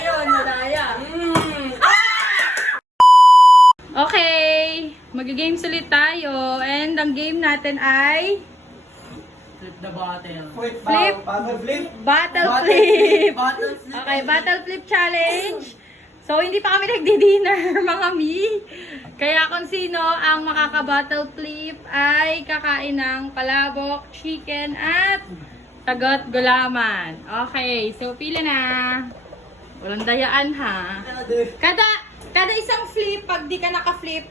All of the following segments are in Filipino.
Ayun, nadaya. Okay, mag-games ulit tayo. And ang game natin ay Flip the bottle. Flip. Battle flip. Battle Flip. Bottle flip. Okay, Battle Flip Challenge. So, hindi pa kami nagdi-dinner, mga mi. Kaya kung sino ang makaka-battle flip ay kakain ng palabok, chicken, at tagot gulaman. Okay, so pila na. Walang dayaan ha. Kada isang flip, pag di ka naka-flip,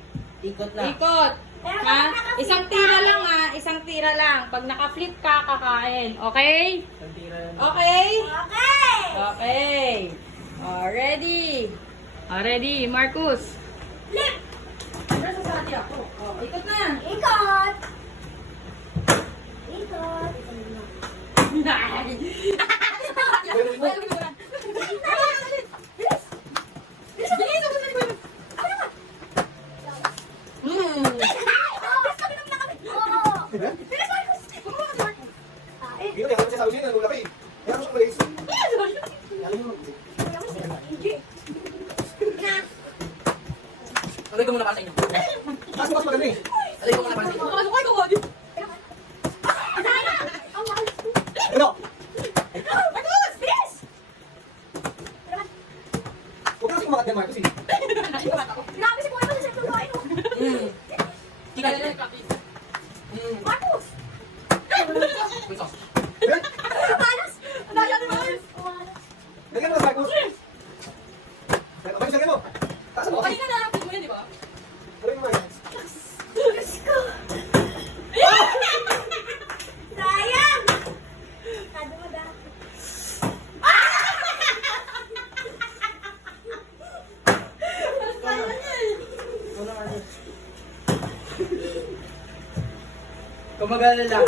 Ikot lang. ikot. Ha? Isang tira lang ha. Isang tira lang. Pag naka-flip ka, kakain. Okay? Okay? Okay. Ready? Ready, Marcus? Flip! Nasa sa ati ako. Ikot na. Ikot! Ikot! Hindi ko kasi sa usin, nagula ka eh. Kaya ako siya malis. Alay ko muna para sa inyo. Mas maganda eh. Alay ko muna para sa inyo. Ano? Marcus! Bilis! Huwag ka kasi kumakat yan, Marcus eh. Grabe si Kuya sa tuluay mo. Tika. Marcus! Ito. Malas! Ang daya ni Marcus! Lagyan mo na, Marcus. Marcus, lagyan mo. Taas mo. Okay ka na. Pwede mo yan, di ba? Lagyan mo, Marcus. Diyos ko! Sayang! Kado mo dahil. Kung mag-alala,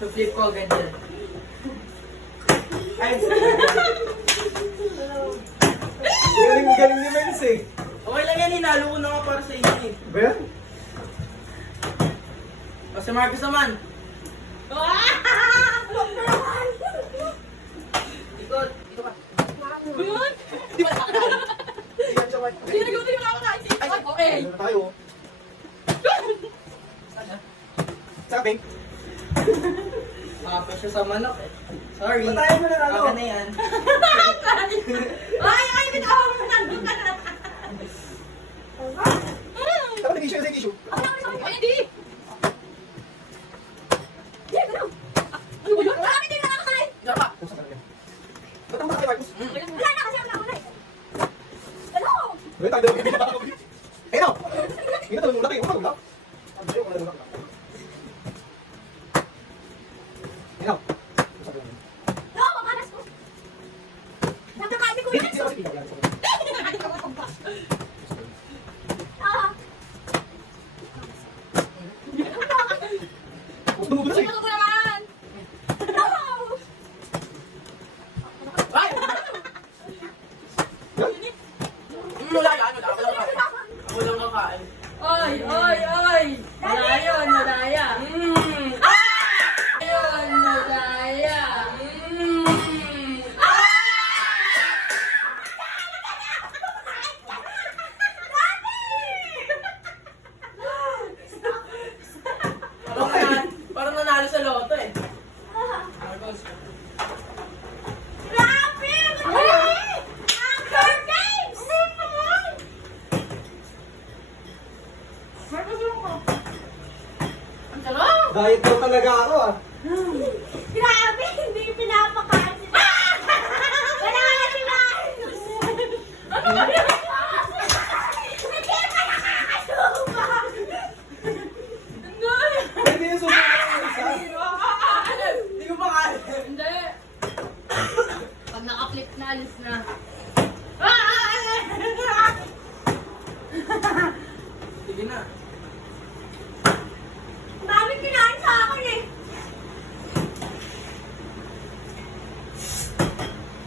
flip ko agad yan. Ay, Galing ni Mels eh. okay lang yan, hinalo ko na nga para sa inyo eh. Ba yan? O si Marcus naman. Ikot. Ito ka. Yun? Di ba nakakain? Iyan siya, Marcus. Hindi na gawin mo nakakain. Okay. Ano na tayo? Sana? Sabi? Mapa siya sa manok eh. Sorry. Patayin mo na ano. Baka na yan. Ay, bitaw mo nandun ka na. Dapat nag-issue sa issue. Ay, hindi. Ano ba yun? Marami din nakakain! Diyan ka. Ba't ang bakit, Marcus? Wala na kasi ang nauna eh. Ano? Wait, tayo daw. Eh, no! Hindi na tulungan kayo. Tulungan. Sabi ko, tulungan ka. Eh, no! No, mamalas ko! Nagkakain ni Kuya! Hindi kasi pinagyan. Ah! Gusto mo ba na Ito ko naman. No! Ay! Wala yan. Ako lang kakain. Oy, oy, oy. Nadaya, nadaya. Ayun, nadaya. Parang nanalo sa loto eh. Marcos. Grabe! Madali! Hunger Games! Ang sarap. Diet daw talaga ako ah. Grabe! Hindi pinapakain sila! Wala na sila! Ano ba yan? Hindi pa nakakasuba! Pwede yung susunod ng isa. Hindi ko pa kaya. Hindi. Pag naka-flip na, alis na. Sige na. Ang daming kinain sa akin eh!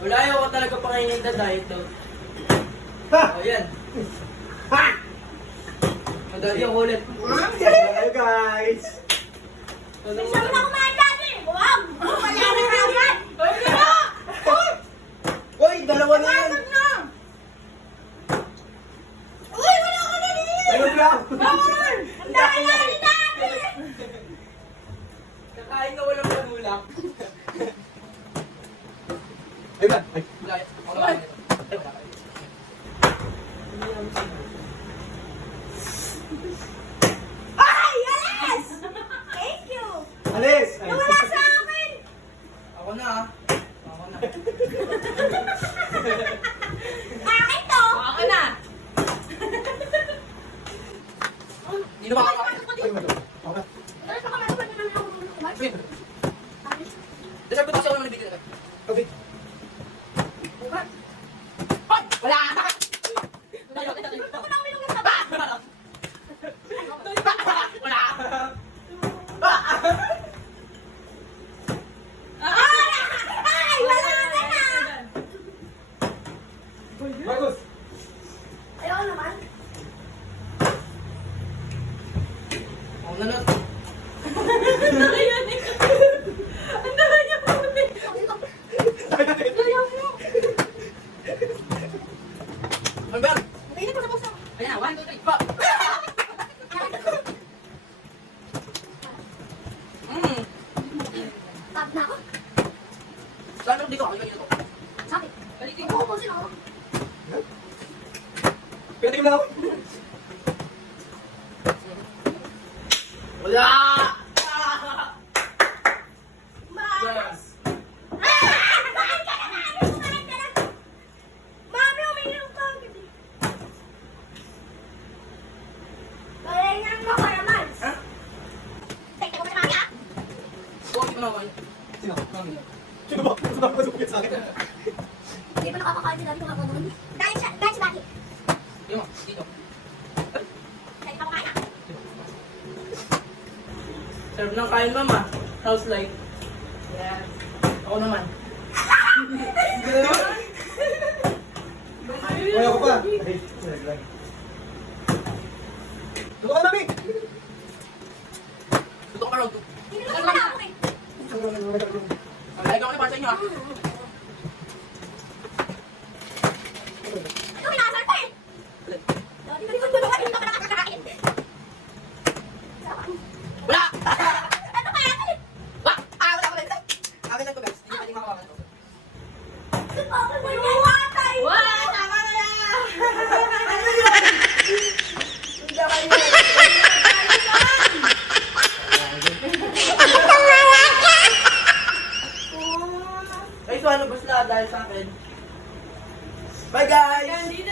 Wala, ayaw ko talaga pakainin na diet daw. Ha! O yan. Ha! Madali yung ulit. Hello guys! Sabi na kumain dati! Huwag! Wala na agad! lang. Ayun na. Ay. Wala. Ako naman. Ay, wala. Ay, alis! Thank you! Alis! Ay. Nawala sa akin! Ako na ah. Ako na. Akin to! Ako na. Hindi na makakain. Ay, wala. Ako na. Alis ako, meron pa naman ako kumain. Sige. Alis. Deserve ko to kasi ako naman nabigyan na. Okay. Ay! Wala! Ako na uminom ng taba. Wala! Ay, wala ka na! Marcos! Ayoko naman. Ako na lang. Ang dami niya puti. Ayaw mo. Ano ba yan? Mainit ko sa puso. Ayan, 1, 2, 3, 4. Tap na ako. Saan dito ako? Dito. Sabi. Balikin Ako ubusin ako. Pinatigil na ako. Wala! Yes. Yes. Kumain ka na! Kumain ka na! Mami, uminom ka. Galingan mo ka naman. Ha? Teka ko sa mami, ha? Huwag ko naman. Sino? Mami. Sino ba? Sino ba masukit sa akin? Hindi pa nakakakain si Daddy nakakanon. Dahil si Daddy. Dito mo. Dito. Dahil pa kumain, ha? Serve ng kain, mama. House life. Yes. Ako naman. Wala ko pa. Ay, naglag. Tuto ka namin! Dito ko pa round 2. Hindi naman wala ako eh. Like ako na para sa inyo ah. Ito, minasal pa eh. Daddy, talikod mo naman, hindi ka pa nakakakain. Wala! Ano kaya akin eh? Wala! Wala ko lang. Akin lang to guys. Hindi pwedeng makawakan to. Ako mo yung watay. Wala, tama na yan. Guys, ano ba sila dahil sa akin? Bye guys! Yan, dito